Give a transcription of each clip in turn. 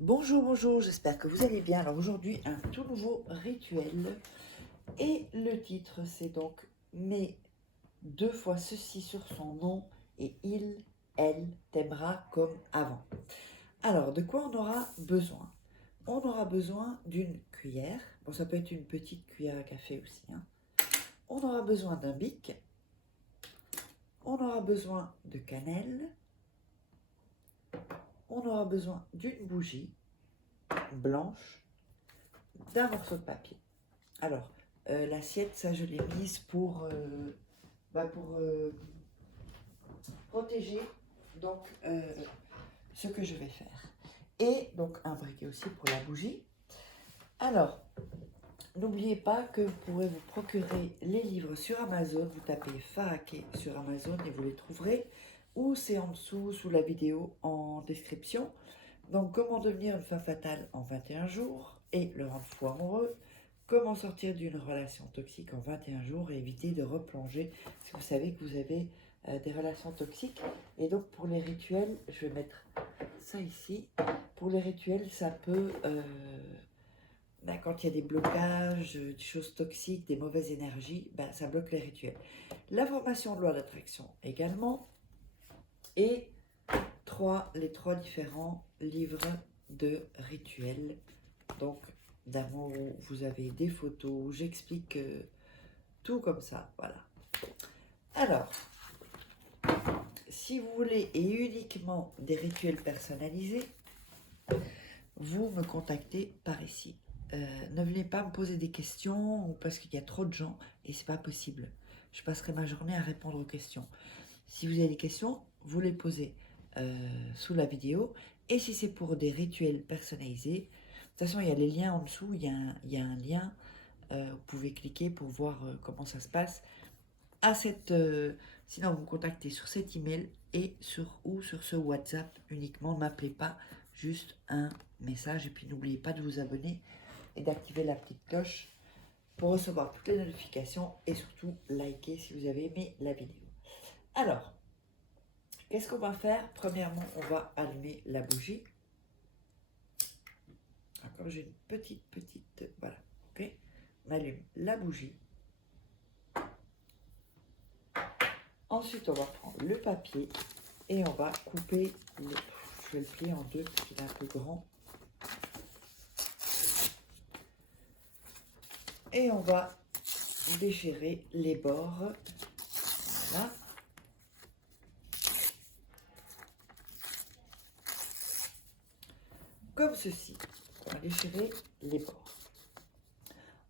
Bonjour, bonjour, j'espère que vous allez bien. Alors aujourd'hui, un tout nouveau rituel. Et le titre, c'est donc Mets deux fois ceci sur son nom et elle t'aimera comme avant. Alors, de quoi on aura besoin? On aura besoin d'une cuillère. Bon, ça peut être une petite cuillère à café aussi, hein. On aura besoin d'un bic. On aura besoin de cannelle. On aura besoin d'une bougie blanche, d'un morceau de papier. Alors, l'assiette, ça je l'ai mise pour protéger donc ce que je vais faire. Et donc un briquet aussi pour la bougie. Alors, n'oubliez pas que vous pourrez vous procurer les livres sur Amazon. Vous tapez Faraké sur Amazon et vous les trouverez. Ou c'est en dessous, sous la vidéo, en description. Donc, comment devenir une femme fatale en 21 jours et le rendre fou amoureux. Comment sortir d'une relation toxique en 21 jours et éviter de replonger si vous savez que vous avez des relations toxiques. Et donc, pour les rituels, je vais mettre ça ici. Pour les rituels, ça peut, quand il y a des blocages, des choses toxiques, des mauvaises énergies, ça bloque les rituels. La formation de loi d'attraction également. Et les trois différents livres de rituels, donc d'amour, où vous avez des photos, où j'explique tout comme ça, voilà. Alors, si vous voulez et uniquement des rituels personnalisés, vous me contactez par ici. Ne venez pas me poser des questions parce qu'il y a trop de gens et c'est pas possible. Je passerai ma journée à répondre aux questions. Si vous avez des questions, vous les posez sous la vidéo. Et si c'est pour des rituels personnalisés, de toute façon, il y a les liens en dessous. Il y a un lien. Vous pouvez cliquer pour voir comment ça se passe. Sinon, vous me contactez sur cet email et sur ce WhatsApp uniquement. Ne m'appelez pas, juste un message. Et puis, n'oubliez pas de vous abonner et d'activer la petite cloche pour recevoir toutes les notifications. Et surtout, liker si vous avez aimé la vidéo. Alors, qu'est-ce qu'on va faire? Premièrement, on va allumer la bougie. Encore, j'ai une petite, voilà, ok. On allume la bougie. Ensuite, on va prendre le papier et on va couper je vais le plier en deux parce qu'il est un peu grand. Et on va déchirer les bords. Voilà. Comme ceci. On va déchirer les bords.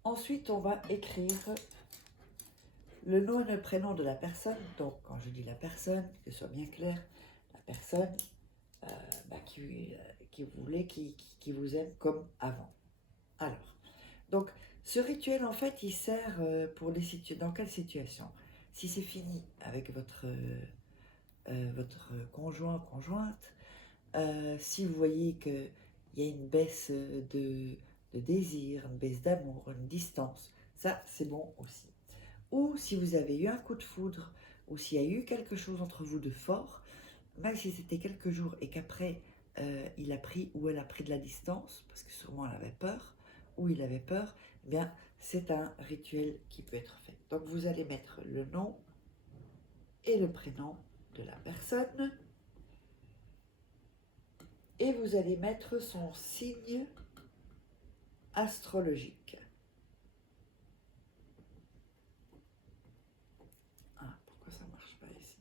Ensuite, on va écrire le nom et le prénom de la personne. Donc, quand je dis la personne, que ce soit bien clair, la personne qui vous voulez, qui vous aime comme avant. Alors, donc, ce rituel, en fait, il sert pour dans quelle situation? Si c'est fini avec votre conjoint, conjointe, si vous voyez qu'il y a une baisse de désir, une baisse d'amour, une distance, ça, c'est bon aussi. Ou si vous avez eu un coup de foudre, ou s'il y a eu quelque chose entre vous de fort, même si c'était quelques jours et qu'après, il a pris ou elle a pris de la distance, parce que sûrement elle avait peur, ou il avait peur, eh bien, c'est un rituel qui peut être fait. Donc, vous allez mettre le nom et le prénom de la personne, et vous allez mettre son signe astrologique. Ah, pourquoi ça ne marche pas ici?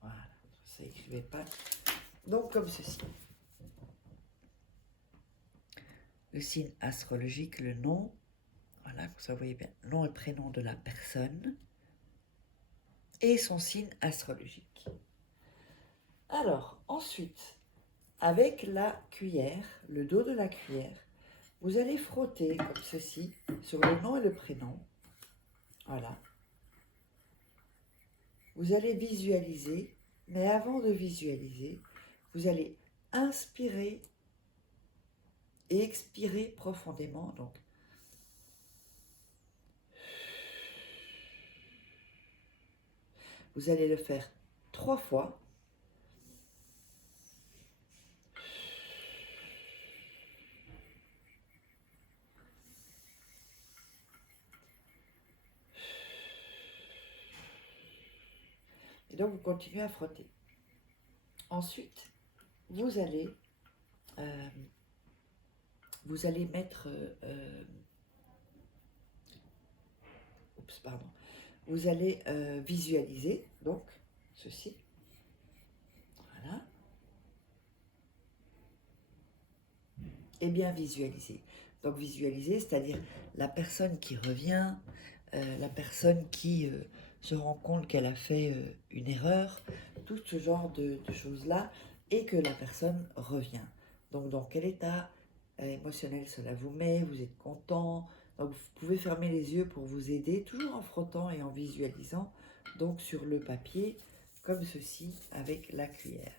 Voilà, ça n'écrivait pas. Donc, comme ceci. Le signe astrologique, le nom, voilà, vous voyez bien, nom et prénom de la personne, et son signe astrologique. Alors, ensuite, avec la cuillère, le dos de la cuillère, vous allez frotter comme ceci sur le nom et le prénom. Voilà. Vous allez visualiser, mais avant de visualiser, vous allez inspirer et expirer profondément. Donc, vous allez le faire 3 fois. Et donc, vous continuez à frotter. Ensuite, vous allez mettre... oups, pardon. Vous allez visualiser, donc, ceci. Voilà. Et bien visualiser. Donc, visualiser, c'est-à-dire la personne qui revient, la personne qui se rend compte qu'elle a fait une erreur, tout ce genre de choses-là, et que la personne revient. Donc, dans quel état émotionnel cela vous met, vous êtes content. Donc, vous pouvez fermer les yeux pour vous aider, toujours en frottant et en visualisant, donc sur le papier, comme ceci, avec la cuillère.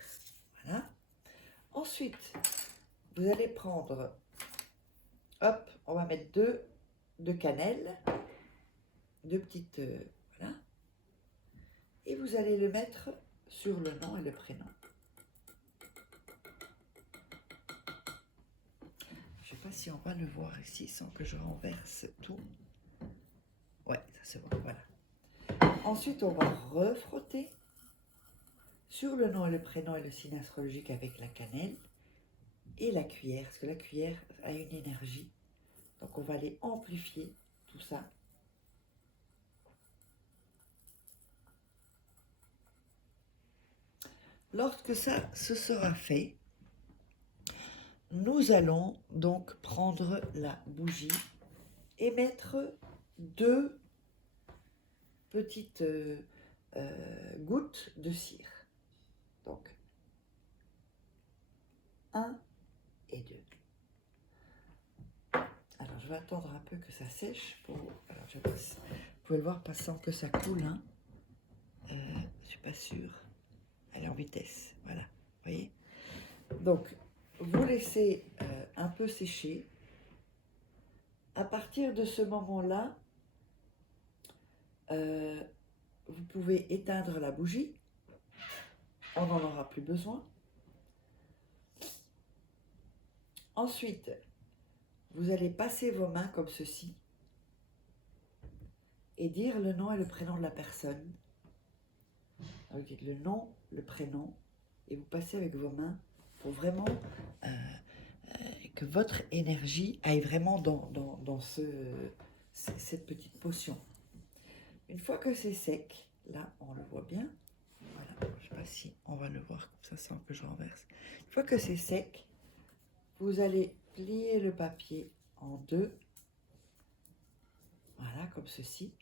Voilà. Ensuite, vous allez prendre, hop, on va mettre deux cannelles, deux petites, voilà, et vous allez le mettre sur le nom et le prénom. Je sais pas si on va le voir ici sans que je renverse tout. Ouais, ça se voit, voilà. Ensuite, on va refrotter sur le nom et le prénom et le signe astrologique avec la cannelle et la cuillère, parce que la cuillère a une énergie. Donc, on va aller amplifier tout ça. Lorsque ça se sera fait, nous allons donc prendre la bougie et mettre 2 petites gouttes de cire. Donc, 1 et 2. Alors, je vais attendre un peu que ça sèche. Alors, je passe. Vous pouvez le voir passant que ça coule. Hein. Je ne suis pas sûre. Elle est en vitesse. Voilà. Vous voyez? Donc, vous laissez un peu sécher. À partir de ce moment-là, vous pouvez éteindre la bougie. On n'en aura plus besoin. Ensuite, vous allez passer vos mains comme ceci et dire le nom et le prénom de la personne. Vous dites le nom, le prénom, et vous passez avec vos mains pour vraiment que votre énergie aille vraiment dans cette petite potion. Une fois que c'est sec, là on le voit bien, voilà, je ne sais pas si on va le voir comme ça sans que je renverse. Une fois que c'est sec, vous allez plier le papier en 2, voilà, comme ceci.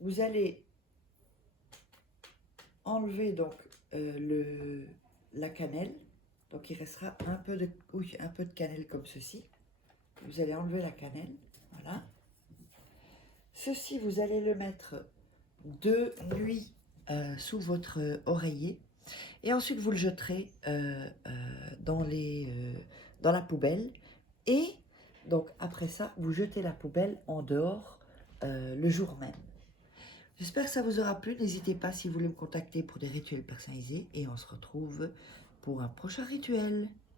Vous allez enlever donc la cannelle, donc il restera un peu de cannelle comme ceci. Vous allez enlever la cannelle, voilà. Ceci, vous allez le mettre 2 nuits sous votre oreiller et ensuite vous le jeterez dans la poubelle et donc après ça, vous jetez la poubelle en dehors le jour même. J'espère que ça vous aura plu. N'hésitez pas si vous voulez me contacter pour des rituels personnalisés et on se retrouve pour un prochain rituel.